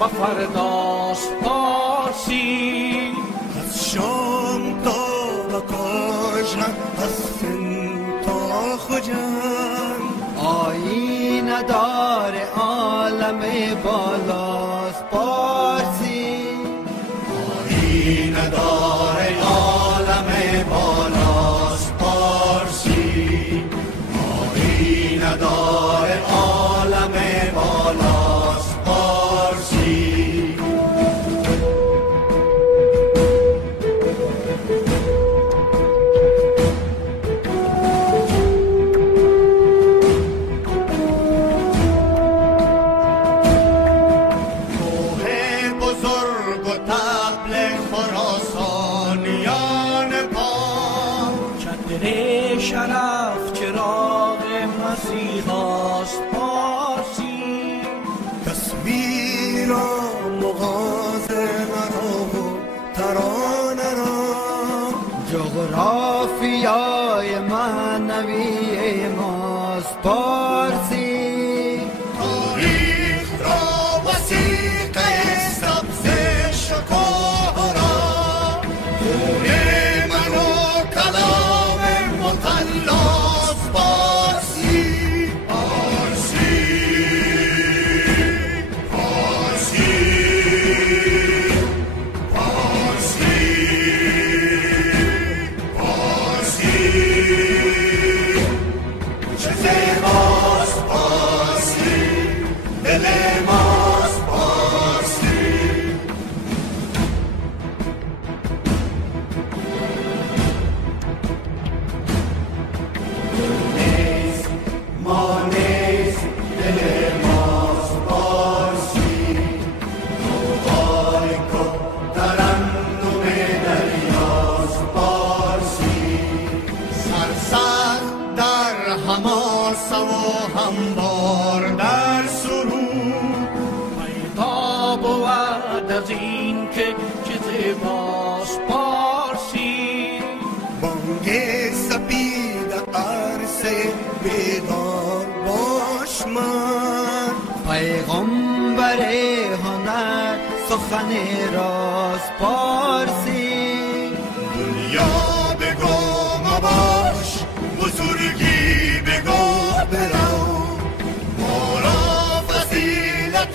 و فرداست پارسی. از شام تا بکاشن، از سن تا خجن، آیین دار عالم بالاست پارسی. آیین دار عالم بالاست پارسی. آیین دار عالم بالاست پارسی. شرف چراغ مسیحاست پارسی. تصویر مغاز مرا و ترانه را، جغرافیای معنوی ماست پارسی. تاریخ را وثیقه سبز شکوه را، خون من و کلام مطلاست پارسی. پارسی پارسی پارسی پارسی. چه زیباست پارسی، دل ماست پارسی. ما نیست دل ماست پارسی. نوهای که ترنم دریاست پارسی. سرسخت در حماسه و هموار در سرود، پیدا بود از این که چه زیباست پارسی. بانگ سپید عرصه بیدار باش من، پیغمبر هنر سخن راست پارسی. دنیا بگو مباش، بزرگی بگو برو، ما را فضیلت